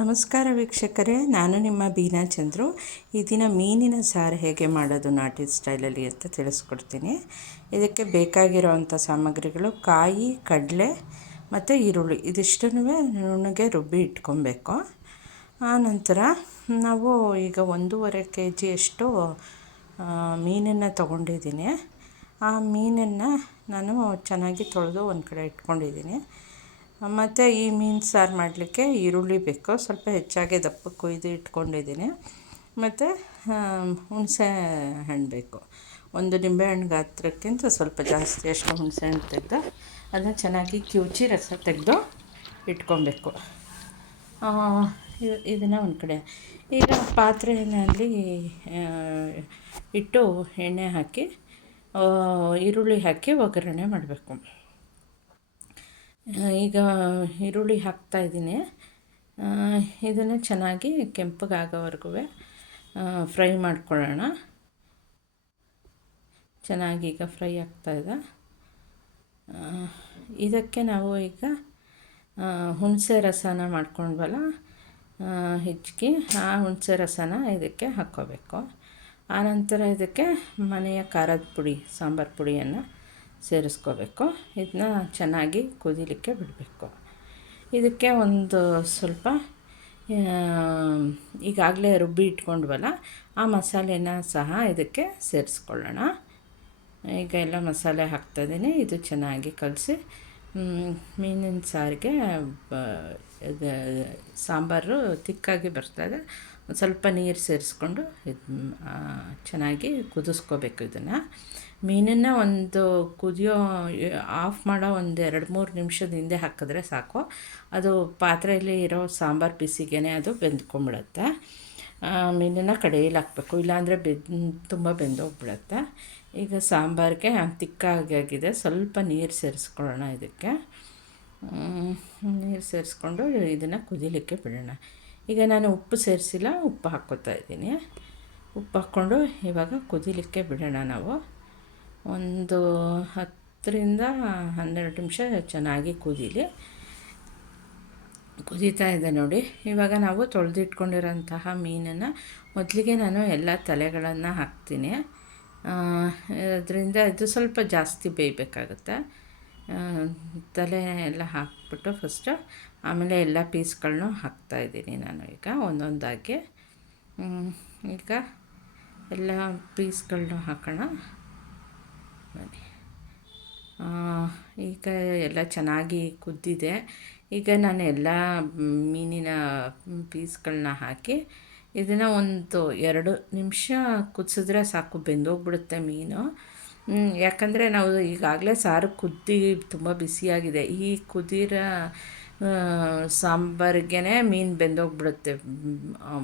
ನಮಸ್ಕಾರ ವೀಕ್ಷಕರೇ, ನಾನು ನಿಮ್ಮ ಬೀನಾ ಚಂದ್ರು. ಈ ದಿನ ಮೀನಿನ ಸಾರು ಹೇಗೆ ಮಾಡೋದು ನಾಟಿ ಸ್ಟೈಲಲ್ಲಿ ಅಂತ ತಿಳಿಸ್ಕೊಡ್ತೀನಿ. ಇದಕ್ಕೆ ಬೇಕಾಗಿರೋವಂಥ ಸಾಮಗ್ರಿಗಳು ಕಾಯಿ, ಕಡಲೆ ಮತ್ತು ಈರುಳ್ಳಿ. ಇದಿಷ್ಟನ್ನು ನುಣ್ಣಗೆ ರುಬ್ಬಿ ಇಟ್ಕೊಬೇಕು. ಆನಂತರ ನಾವು ಈಗ ಒಂದೂವರೆ ಕೆ ಜಿಯಷ್ಟು ಮೀನನ್ನು ತೊಗೊಂಡಿದ್ದೀನಿ. ಆ ಮೀನನ್ನು ನಾನು ಚೆನ್ನಾಗಿ ತೊಳೆದು ಒಂದು ಕಡೆ ಇಟ್ಕೊಂಡಿದ್ದೀನಿ. ಮತ್ತು ಈ ಮೀನು ಸಾರು ಮಾಡಲಿಕ್ಕೆ ಈರುಳ್ಳಿ ಬೇಕು. ಸ್ವಲ್ಪ ಹೆಚ್ಚಾಗಿ ದಪ್ಪ ಕೊಯ್ದು ಇಟ್ಕೊಂಡಿದ್ದೀನಿ. ಮತ್ತು ಹುಣಸೆ ಹಣ್ಣು ಬೇಕು. ಒಂದು ನಿಂಬೆಹಣ್ಣು ಗಾತ್ರಕ್ಕಿಂತ ಸ್ವಲ್ಪ ಜಾಸ್ತಿ ಅಷ್ಟು ಹುಣಸೆ ಹಣ್ಣು ತೆಗೆದು, ಅದನ್ನು ಚೆನ್ನಾಗಿ ಕಿವುಚಿ ರಸ ತೆಗೆದು ಇಟ್ಕೊಬೇಕು. ಇದನ್ನು ಒಂದು ಕಡೆ. ಈಗ ಪಾತ್ರೆಯಲ್ಲಿ ಇಟ್ಟು ಎಣ್ಣೆ ಹಾಕಿ ಈರುಳ್ಳಿ ಹಾಕಿ ಒಗ್ಗರಣೆ ಮಾಡಬೇಕು. ಈಗ ಈರುಳ್ಳಿ ಹಾಕ್ತಾಯಿದ್ದೀನಿ ಇದನ್ನು ಚೆನ್ನಾಗಿ ಕೆಂಪಗಾಗೋವರೆಗೂ ಫ್ರೈ ಮಾಡ್ಕೊಳ್ಳೋಣ. ಚೆನ್ನಾಗಿ ಈಗ ಫ್ರೈ ಆಗ್ತಾಯಿದೆ ಇದಕ್ಕೆ ನಾವು ಈಗ ಹುಣಸೆ ರಸನ ಮಾಡ್ಕೊಂಡ್ವಲ್ಲ ಹೆಚ್ಚಿಗೆ ಆ ಹುಣಸೆ ರಸನ ಇದಕ್ಕೆ ಹಾಕ್ಕೋಬೇಕು. ಆನಂತರ ಇದಕ್ಕೆ ಮನೆಯ ಖಾರದ ಪುಡಿ, ಸಾಂಬಾರು ಪುಡಿಯನ್ನು ಸೇರಿಸ್ಕೋಬೇಕು. ಇದನ್ನ ಚೆನ್ನಾಗಿ ಕುದಿಲಿಕ್ಕೆ ಬಿಡಬೇಕು. ಇದಕ್ಕೆ ಒಂದು ಸ್ವಲ್ಪ ಈಗಾಗಲೇ ರುಬ್ಬಿ ಇಟ್ಕೊಂಡ್ವಲ್ಲ, ಆ ಮಸಾಲೆನ ಸಹ ಇದಕ್ಕೆ ಸೇರಿಸ್ಕೊಳ್ಳೋಣ. ಈಗ ಎಲ್ಲ ಮಸಾಲೆ ಹಾಕ್ತಾಯಿದ್ದೀನಿ ಇದು ಚೆನ್ನಾಗಿ ಕಲಸಿ ಮೀನಿನ ಸಾರಿಗೆ ಸಾಂಬಾರು ತಿಕ್ಕಾಗಿ ಬರ್ತದೆ. ಸ್ವಲ್ಪ ನೀರು ಸೇರಿಸ್ಕೊಂಡು ಇದು ಚೆನ್ನಾಗಿ ಕುದಿಸ್ಕೋಬೇಕು ಇದನ್ನು. ಮೀನನ್ನು ಒಂದು ಕುದಿಯೋ ಆಫ್ ಮಾಡೋ ಒಂದು ಎರಡು ಮೂರು ನಿಮಿಷದ ಹಿಂದೆ ಹಾಕಿದ್ರೆ ಸಾಕು. ಅದು ಪಾತ್ರೆಯಲ್ಲಿ ಇರೋ ಸಾಂಬಾರು ಬಿಸಿಗೇನೆ ಅದು ಬೆಂದ್ಕೊಂಬಿಡುತ್ತೆ ಮೀನನ್ನು ಕಡೆಯಲ್ಲಿ ಹಾಕಬೇಕು. ಇಲ್ಲಾಂದರೆ ಬೆಂದು, ತುಂಬ ಬೆಂದೋಗ್ಬಿಡುತ್ತೆ. ಈಗ ಸಾಂಬಾರಿಗೆ ತಿಕ್ಕಾಗಿದೆ ಸ್ವಲ್ಪ ನೀರು ಸೇರಿಸ್ಕೊಳ್ಳೋಣ ಇದಕ್ಕೆ. ನೀರು ಸೇರಿಸ್ಕೊಂಡು ಇದನ್ನು ಕುದಿಲಿಕ್ಕೆ ಬಿಡೋಣ. ಈಗ ನಾನು ಉಪ್ಪು ಸೇರಿಸಿಲ್ಲ, ಉಪ್ಪು ಹಾಕ್ಕೋತಾ ಇದ್ದೀನಿ. ಉಪ್ಪು ಹಾಕ್ಕೊಂಡು ಇವಾಗ ಕುದಿಲಿಕ್ಕೆ ಬಿಡೋಣ ನಾವು. ಒಂದು ಹತ್ತರಿಂದ ಹನ್ನೆರಡು ನಿಮಿಷ ಚೆನ್ನಾಗಿ ಕುದೀಲಿ. ಕುದೀತಾ ಇದೆ ನೋಡಿ. ಇವಾಗ ನಾವು ತೊಳೆದಿಟ್ಕೊಂಡಿರೋಂತಹ ಮೀನನ್ನು ಮೊದಲಿಗೆ ನಾನು ಎಲ್ಲ ತಲೆಗಳನ್ನು ಹಾಕ್ತೀನಿ. ಅದರಿಂದ ಇದು ಸ್ವಲ್ಪ ಜಾಸ್ತಿ ಬೇಯಬೇಕಾಗುತ್ತೆ. ತಲೆ ಎಲ್ಲ ಹಾಕ್ಬಿಟ್ಟು ಫಸ್ಟು ಆಮೇಲೆ ಎಲ್ಲ ಪೀಸ್ಗಳನ್ನೂ ಹಾಕ್ತಾಯಿದ್ದೀನಿ ನಾನು ಈಗ ಒಂದೊಂದಾಗಿ. ಈಗ ಎಲ್ಲ ಪೀಸ್ಗಳನ್ನೂ ಹಾಕೋಣ. ಬನ್ನಿ. ಈಗ ಎಲ್ಲ ಚೆನ್ನಾಗಿ ಕುದ್ದಿದೆ. ಈಗ ನಾನು ಎಲ್ಲ ಮೀನಿನ ಪೀಸ್ಗಳನ್ನ ಹಾಕಿ ಇದನ್ನು ಒಂದು ಎರಡು ನಿಮಿಷ ಕುದಿಸಿದ್ರೆ ಸಾಕು, ಬೆಂದೋಗ್ಬಿಡುತ್ತೆ ಮೀನು. ಯಾಕಂದರೆ ನಾವು ಈಗಾಗಲೇ ಸಾರು ಕುದ್ದಿ ತುಂಬ ಬಿಸಿಯಾಗಿದೆ ಈ ಕುದಿರೋ ಸಾಂಬಾರಿಗೆ ಮೀನು ಬೆಂದೋಗ್ಬಿಡುತ್ತೆ.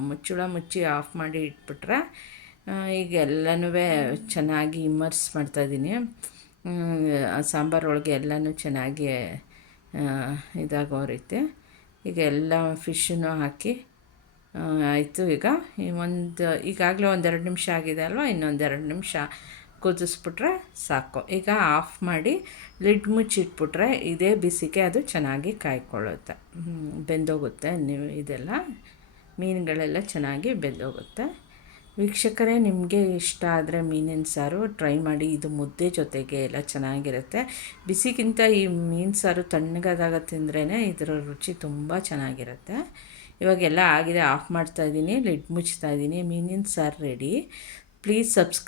ಮುಚ್ಚುಳ ಮುಚ್ಚಿ ಆಫ್ ಮಾಡಿ ಇಟ್ಬಿಟ್ರೆ ಈಗ ಎಲ್ಲನೂ ಚೆನ್ನಾಗಿ ಇಮ್ಮರ್ಸ್ ಮಾಡ್ತಾಯಿದ್ದೀನಿ ಸಾಂಬಾರು ಒಳಗೆ ಎಲ್ಲನೂ ಚೆನ್ನಾಗಿ ಇದಾಗೋ ರೀತಿ. ಈಗ ಎಲ್ಲ ಫಿಶ್ಶನ್ನು ಹಾಕಿ ಆಯಿತು ಈಗ. ಒಂದು, ಈಗಾಗಲೇ ಒಂದೆರಡು ನಿಮಿಷ ಆಗಿದೆ ಅಲ್ವಾ? ಇನ್ನೊಂದೆರಡು ನಿಮಿಷ ಕುದಿಸ್ಬಿಟ್ರೆ ಸಾಕು. ಈಗ ಆಫ್ ಮಾಡಿ ಲಿಡ್ ಮುಚ್ಚಿಟ್ಬಿಟ್ರೆ ಇದೇ ಬಿಸಿಗೆ ಅದು ಚೆನ್ನಾಗಿ ಕಾಯ್ಕೊಳ್ಳುತ್ತೆ. ಬೆಂದೋಗುತ್ತೆ ನೀವು ಇದೆಲ್ಲ. ಮೀನುಗಳೆಲ್ಲ ಚೆನ್ನಾಗಿ ಬೆಂದೋಗುತ್ತೆ. ವೀಕ್ಷಕರೇ, ನಿಮಗೆ ಇಷ್ಟ ಆದರೆ ಮೀನಿನ ಸಾರು ಟ್ರೈ ಮಾಡಿ. ಇದು ಮುದ್ದೆ ಜೊತೆಗೆ ಎಲ್ಲ ಚೆನ್ನಾಗಿರುತ್ತೆ. ಬಿಸಿಗಿಂತ ಈ ಮೀನು ಸಾರು ತಣ್ಣಗಾದಾಗ ತಿಂದ್ರೇ ಇದರ ರುಚಿ ತುಂಬ ಚೆನ್ನಾಗಿರುತ್ತೆ. ಇವಾಗೆಲ್ಲ ಆಗಿದೆ ಆಫ್ ಮಾಡ್ತಾಯಿದ್ದೀನಿ ಲಿಡ್ ಮುಚ್ತಾ ಇದ್ದೀನಿ ಮೀನಿನ ಸಾರು ರೆಡಿ ಪ್ಲೀಸ್ ಸಬ್ಸ್ಕ್ರೈಬ್